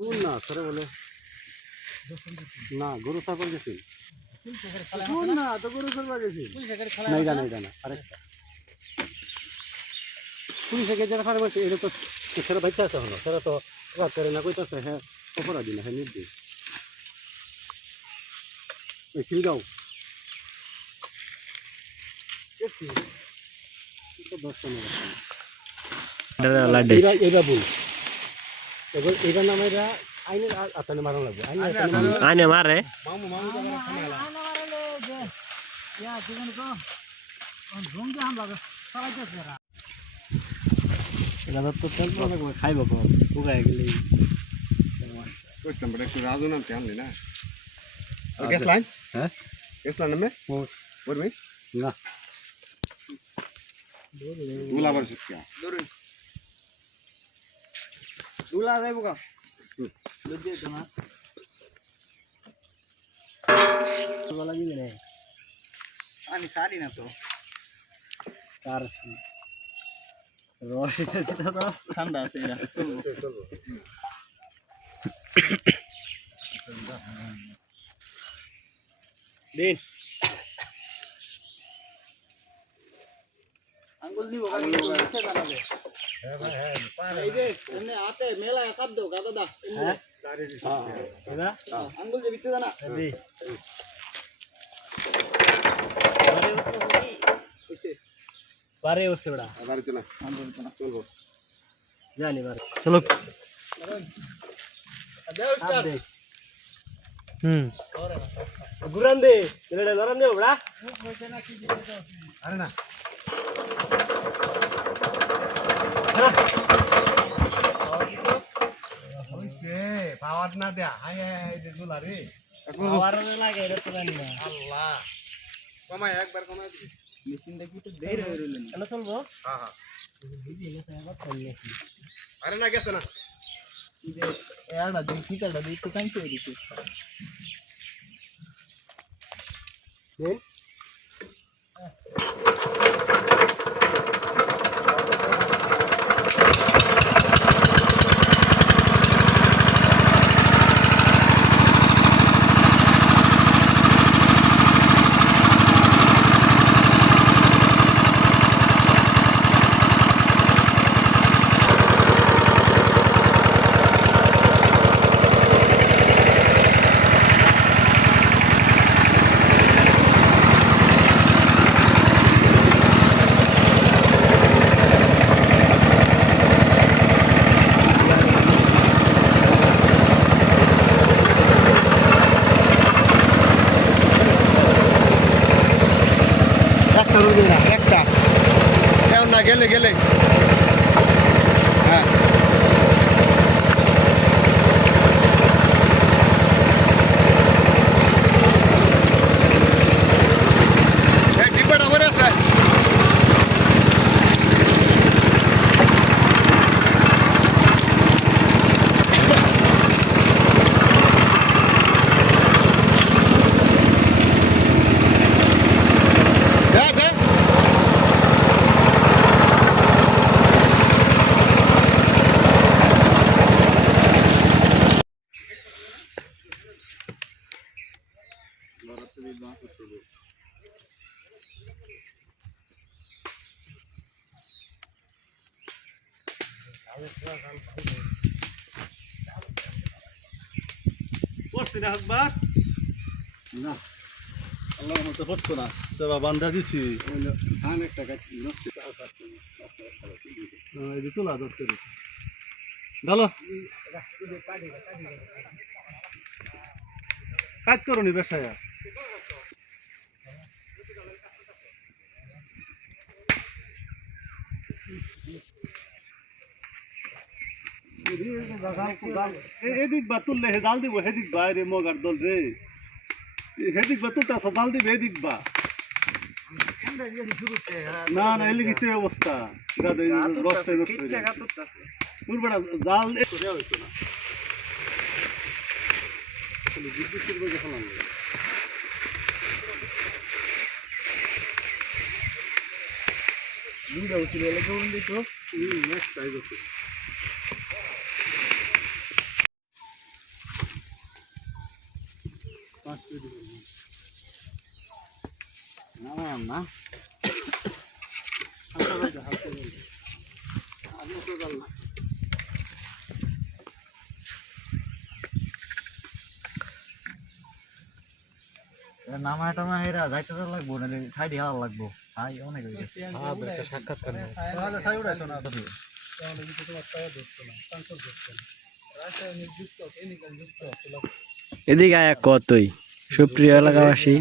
না সরে বলে না গরু ছাগল গেছি না তো গরু ছাগল গেছি না এটা না এটা না আরেকটা পুলিশে গিয়ে যারা ফারে বলছে এটা তো সেটা বাচ্চা আছে হলো সেটা তো রাত করে না কইতাছে হ্যাঁ অপরাধী না হ্যাঁ নির্দোষ ওই খিলগাঁও এইটা বল এবার এইটার নামে এরা আইনের আতানে মারা লাগবে আইনে মারে মামু মামু খাইব উগায় গেলে বুঝতাম একটু রাজু নাম আনলি না গ্যাস লাইন হ্যাঁ গ্যাস লাইন নামে বলবি না দুলা বার শিক্ষা দুলা যাইব কা লজ্জা তো না বলা দিবে রে আমি সারি না তো তার রস এটা তো ঠান্ডা আছে এটা দিন আঙ্গুল নিব কাকে নিচে জানাবে এই যে এমনি হাতে মেলা কাট দাও গাদা দা হ্যাঁ এরা আঙ্গুল যে ভিতরে জানা দি বারে ওসে বড়া বাড়িতে না আঙ্গুল না চলবো জানি বারে চলো গুরান দে এলে লরান দে বড়া আরে না হইছে পাওয়ার না দে হাই হাই যে দুলা রে পাওয়ার লাগে এটা তো জানি না আল্লাহ কমাই একবার কমাই দিবি মেশিন দেখি তো দেরি হয়ে রইলেন কেন চলবো হ্যাঁ হ্যাঁ ভিডিও গেছে একবার চললে আরে না গেছে না এই যে এড়া দিন ঠিকাটা দিই তো কাঁচে দিছি দেন একটা কেমন না গেলে গেলে হ্যাঁ ডিব্বাটা ভরে আছে পড়ছি না একবার না আল্লাহ মতো পড়তো না তো বান্ধা দিছি ধান একটা কাটি নষ্ট এই যে তোলা ধরতে ভালো কাজ করো নি ব্যবসায় এদিক বা তুললে হে জাল দিব হেদিক বা রে মগার দল রে হেদিক বা তুলতে আসা জাল দিবে এদিক বা না না এলি কিছু অবস্থা রস্তায় উড়বেড়া জাল হইতো না বিদ্যুৎ যখন দুইটা উচিত বলে কেমন দিত নেক্সট টাইম না নামায় টামায় এরা যাইতে তো লাগবো না সাইডে হাওয়া লাগবো হাই অনেক হয়ে গেছে সাক্ষাৎকার তাহলে সাই উড়াইছো না তুমি এদিকে আয়া কতই সুপ্রিয় এলাকাবাসী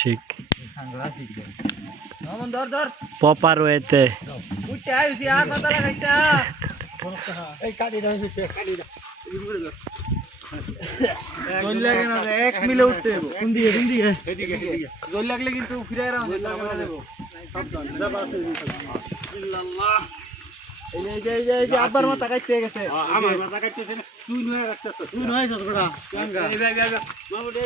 ঠিক ধর ধর পপার ওয়েতে উঠতে আইছি আর পাতা লাগাইছা এই কাটি দাও কাটি দাও জল লাগে না এক মিলে উঠতে হবে কোন দিকে এদিকে এদিকে জল লাগলে কিন্তু ফিরে রাও দেব সাবধান যাবা আছে ইল্লাল্লাহ এই যে আব্বার মাথা কাটতে গেছে আমার মাথা কাটতেছে না তুই নয় রাখতেছ তুই নয় সরবড়া গঙ্গা এই ভাই মামুডে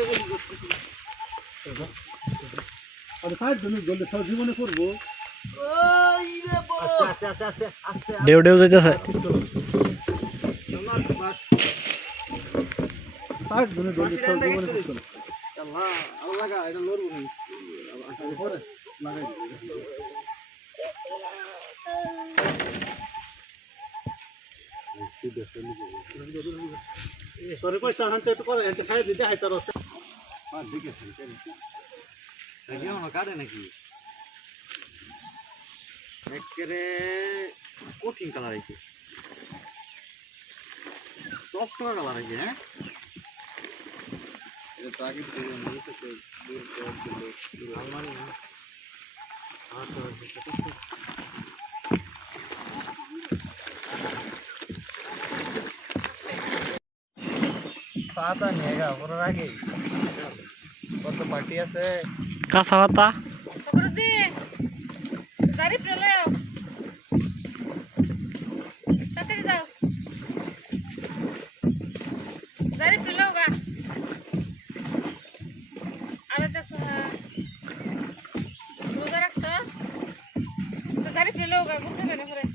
আর সাইড জন্য জলদি সব জীবনে করব ওই রে বড় আস্তে ডেউ ডেউ যাইতেছে সাইড জন্য জলদি সব জীবনে করব আল্লাহ আল্লাহ লাগা এটা লড়বো নি পরে লাগাই তোরে কইছ আনতে তো করে এতে খাই দিতে হাই তোর আর দিকে কেমন কাটে নাকি একেবারে কঠিন কালার আছে সফট কালার আছে হ্যাঁ এটা তো আগে থেকে মনে হচ্ছে দূর আলমারি না পাতা নেগা ওর আগে কত পার্টি আছে কাঁচা পাতা Seperti dari Preleo. Tadi tahu. Dari Preleo kan? Ada tas lugar aksa. Dari Preleo kan? Bukan mana sore.